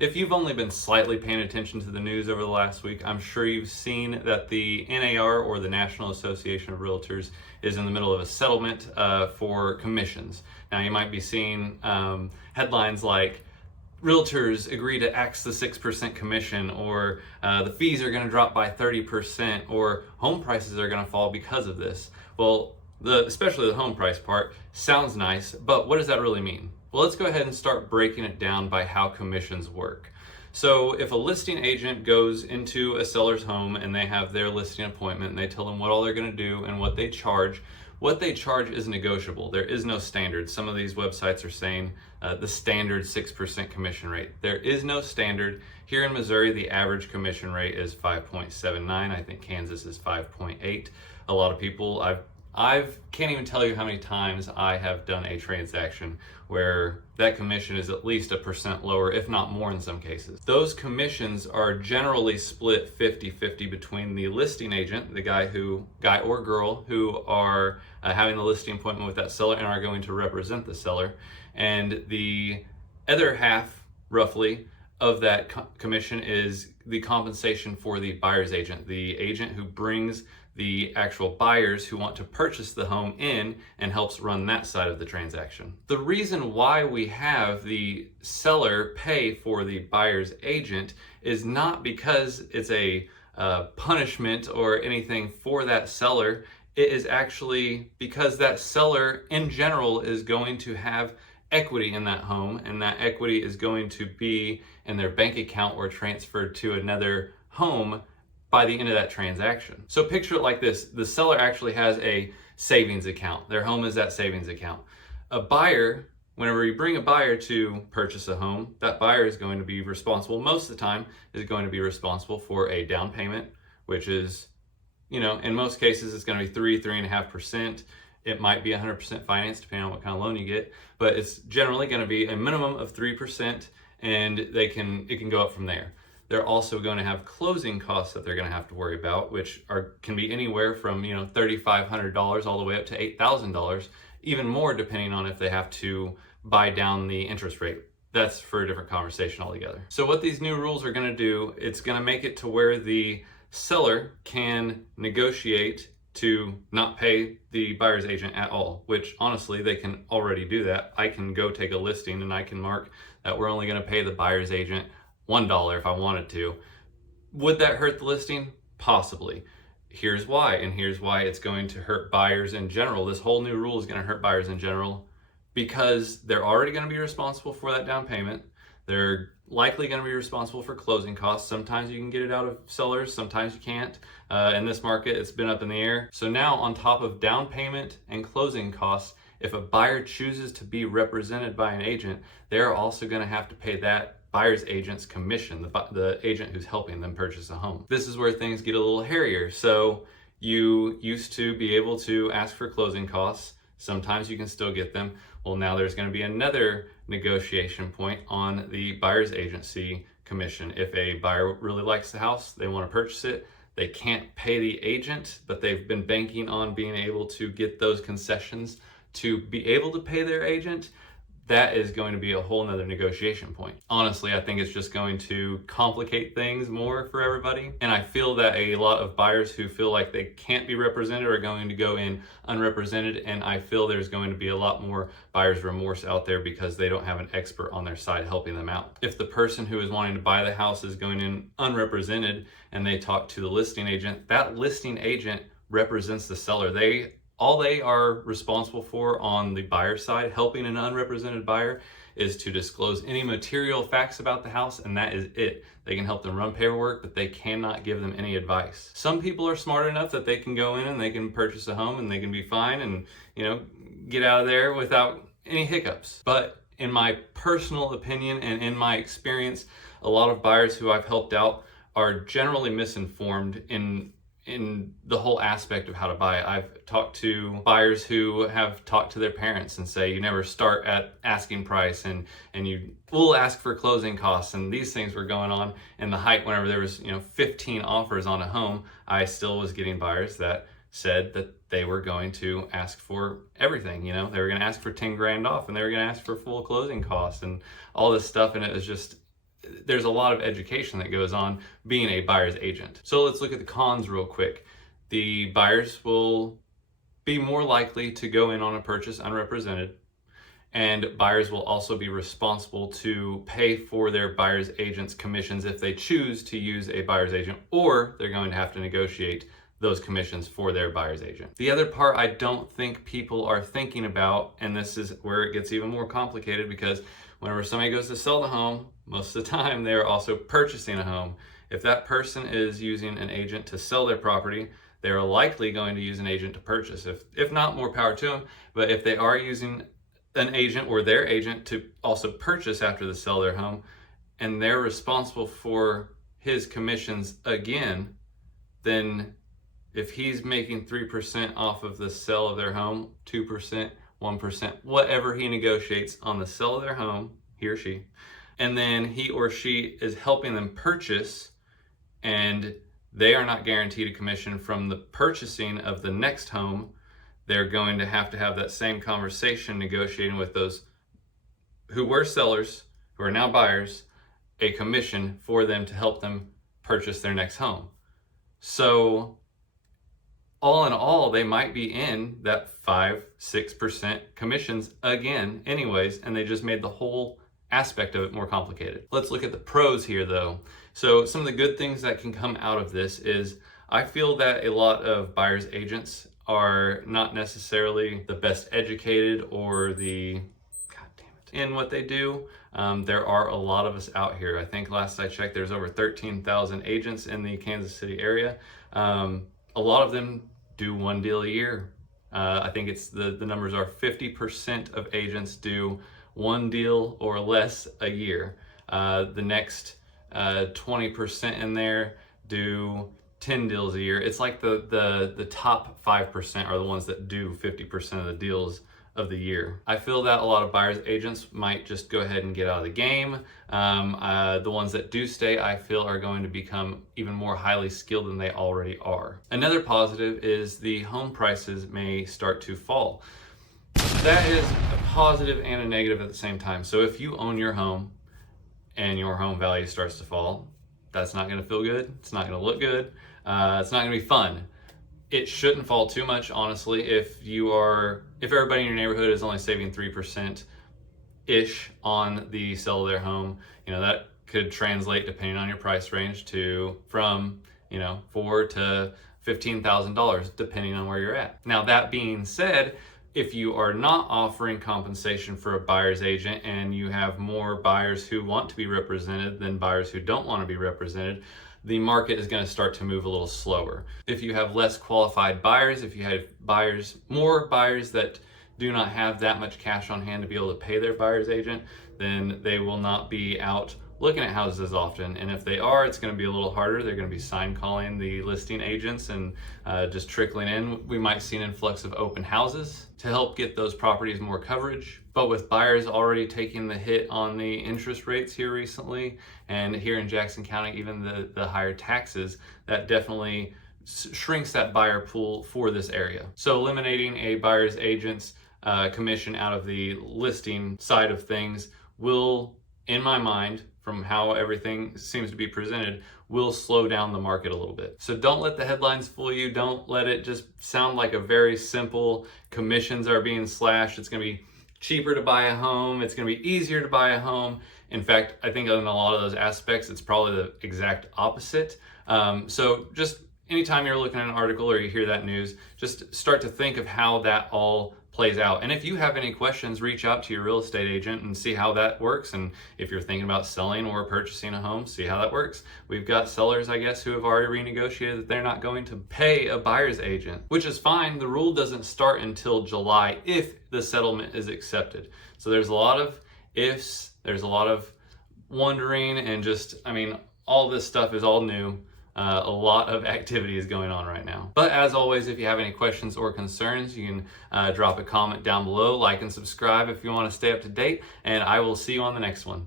If you've only been slightly paying attention to the news over the last week, I'm sure you've seen that the NAR, or the National Association of Realtors, is in the middle of a settlement for commissions. Now, you might be seeing headlines like Realtors agree to axe the 6% commission, or the fees are going to drop by 30%, or home prices are going to fall because of this. Well, especially the home price part sounds nice, but what does that really mean? Well, let's go ahead and start breaking it down by how commissions work. So if a listing agent goes into a seller's home and they have their listing appointment and they tell them what all they're going to do and what they charge is negotiable. There is no standard. Some of these websites are saying the standard 6% commission rate. There is no standard. Here in Missouri, the average commission rate is 5.79. I think Kansas is 5.8. A lot of people, I can't even tell you how many times I have done a transaction where that commission is at least 1% lower, if not more in some cases. Those commissions are generally split 50-50 between the listing agent, the guy or girl who are having the listing appointment with that seller and are going to represent the seller, and the other half, roughly, of that commission is the compensation for the buyer's agent, the agent who brings the actual buyers who want to purchase the home in and helps run that side of the transaction. The reason why we have the seller pay for the buyer's agent is not because it's a punishment or anything for that seller. It is actually because that seller in general is going to have equity in that home, and that equity is going to be in their bank account or transferred to another home by the end of that transaction. So picture it like this. The seller actually has a savings account. Their home is that savings account. A buyer, whenever you bring a buyer to purchase a home, that buyer is going to be responsible, most of the time, is going to be responsible for a down payment, which is, in most cases, it's going to be 3.5%. It might be 100% financed, depending on what kind of loan you get, but it's generally going to be a minimum of 3%, and it can go up from there. They're also going to have closing costs that they're going to have to worry about, which can be anywhere from $3,500 all the way up to $8,000, even more depending on if they have to buy down the interest rate. That's for a different conversation altogether. So what these new rules are going to do, it's going to make it to where the seller can negotiate to not pay the buyer's agent at all, which honestly, they can already do that. I can go take a listing and I can mark that we're only going to pay the buyer's agent $1 if I wanted to. Would that hurt the listing? Possibly. Here's why, and here's why it's going to hurt buyers in general. This whole new rule is going to hurt buyers in general because they're already going to be responsible for that down payment. They're likely going to be responsible for closing costs. Sometimes you can get it out of sellers, sometimes you can't. In this market, it's been up in the air. So now, on top of down payment and closing costs, if a buyer chooses to be represented by an agent, they're also going to have to pay that buyer's agent's commission, the agent who's helping them purchase a home. This is where things get a little hairier. So you used to be able to ask for closing costs. Sometimes you can still get them. Well, now there's going to be another negotiation point on the buyer's agency commission. If a buyer really likes the house, they want to purchase it, they can't pay the agent, but they've been banking on being able to get those concessions to be able to pay their agent. That is going to be a whole nother negotiation point. Honestly, I think it's just going to complicate things more for everybody. And I feel that a lot of buyers who feel like they can't be represented are going to go in unrepresented. And I feel there's going to be a lot more buyer's remorse out there because they don't have an expert on their side helping them out. If the person who is wanting to buy the house is going in unrepresented and they talk to the listing agent, that listing agent represents the seller. All they are responsible for on the buyer side, helping an unrepresented buyer, is to disclose any material facts about the house, and that is it. They can help them run paperwork, but they cannot give them any advice. Some people are smart enough that they can go in and they can purchase a home and they can be fine and, get out of there without any hiccups. But in my personal opinion and in my experience, a lot of buyers who I've helped out are generally misinformed in the whole aspect of how to buy it. I've talked to buyers who have talked to their parents and say, you never start at asking price and you will ask for closing costs, and these things were going on in the height whenever there was 15 offers on a home. I still was getting buyers that said that they were going to ask for everything. They were going to ask for 10 grand off, and they were going to ask for full closing costs and all this stuff, and it was just there's a lot of education that goes on being a buyer's agent. So let's look at the cons real quick. The buyers will be more likely to go in on a purchase unrepresented, and buyers will also be responsible to pay for their buyer's agent's commissions if they choose to use a buyer's agent, or they're going to have to negotiate those commissions for their buyer's agent. The other part I don't think people are thinking about, and this is where it gets even more complicated, because whenever somebody goes to sell the home, most of the time they're also purchasing a home. If that person is using an agent to sell their property, they're likely going to use an agent to purchase. If not, more power to them. But if they are using an agent or their agent to also purchase after the sell of their home, and they're responsible for his commissions again, then if he's making 3% off of the sale of their home, 2%, 1%, whatever he negotiates on the sale of their home, he or she, and then he or she is helping them purchase, and they are not guaranteed a commission from the purchasing of the next home, they're going to have that same conversation negotiating with those who were sellers, who are now buyers, a commission for them to help them purchase their next home. So all in all, they might be in that 5-6% commissions again anyways, and they just made the whole aspect of it more complicated. Let's look at the pros here though. So some of the good things that can come out of this is, I feel that a lot of buyer's agents are not necessarily the best educated or the in what they do. There are a lot of us out here. I think last I checked, there's over 13,000 agents in the Kansas City area. A lot of them do one deal a year. I think it's the numbers are 50% of agents do one deal or less a year. The next 20% in there do 10 deals a year. It's like the top 5% are the ones that do 50% of the deals of the year. I feel that a lot of buyer's agents might just go ahead and get out of the game. The ones that do stay, I feel, are going to become even more highly skilled than they already are. Another positive is the home prices may start to fall. That is a positive and a negative at the same time. So if you own your home and your home value starts to fall, that's not going to feel good. It's not going to look good. It's not going to be fun. It shouldn't fall too much, honestly. If everybody in your neighborhood is only saving 3%-ish on the sale of their home, that could translate, depending on your price range, from $4,000 to $15,000, depending on where you're at. Now, that being said, if you are not offering compensation for a buyer's agent and you have more buyers who want to be represented than buyers who don't want to be represented, the market is going to start to move a little slower. If you have less qualified buyers, if you have more buyers that do not have that much cash on hand to be able to pay their buyer's agent, then they will not be out looking at houses as often. And if they are, it's going to be a little harder. They're going to be sign calling the listing agents and just trickling in. We might see an influx of open houses to help get those properties more coverage. But with buyers already taking the hit on the interest rates here recently, and here in Jackson County, even the higher taxes, that definitely shrinks that buyer pool for this area. So eliminating a buyer's agent's commission out of the listing side of things will, in my mind, from how everything seems to be presented, will slow down the market a little bit. So don't let the headlines fool you. Don't let it just sound like a very simple commissions are being slashed. It's going to be cheaper to buy a home. It's going to be easier to buy a home. In fact, I think in a lot of those aspects, it's probably the exact opposite. So just anytime you're looking at an article or you hear that news, just start to think of how that all plays out. And if you have any questions, reach out to your real estate agent and see how that works. And if you're thinking about selling or purchasing a home, see how that works. We've got sellers, I guess, who have already renegotiated that they're not going to pay a buyer's agent, which is fine. The rule doesn't start until July if the settlement is accepted. So there's a lot of ifs, there's a lot of wondering, and all this stuff is all new. A lot of activity is going on right now. But as always, if you have any questions or concerns, you can drop a comment down below, like and subscribe if you want to stay up to date, and I will see you on the next one.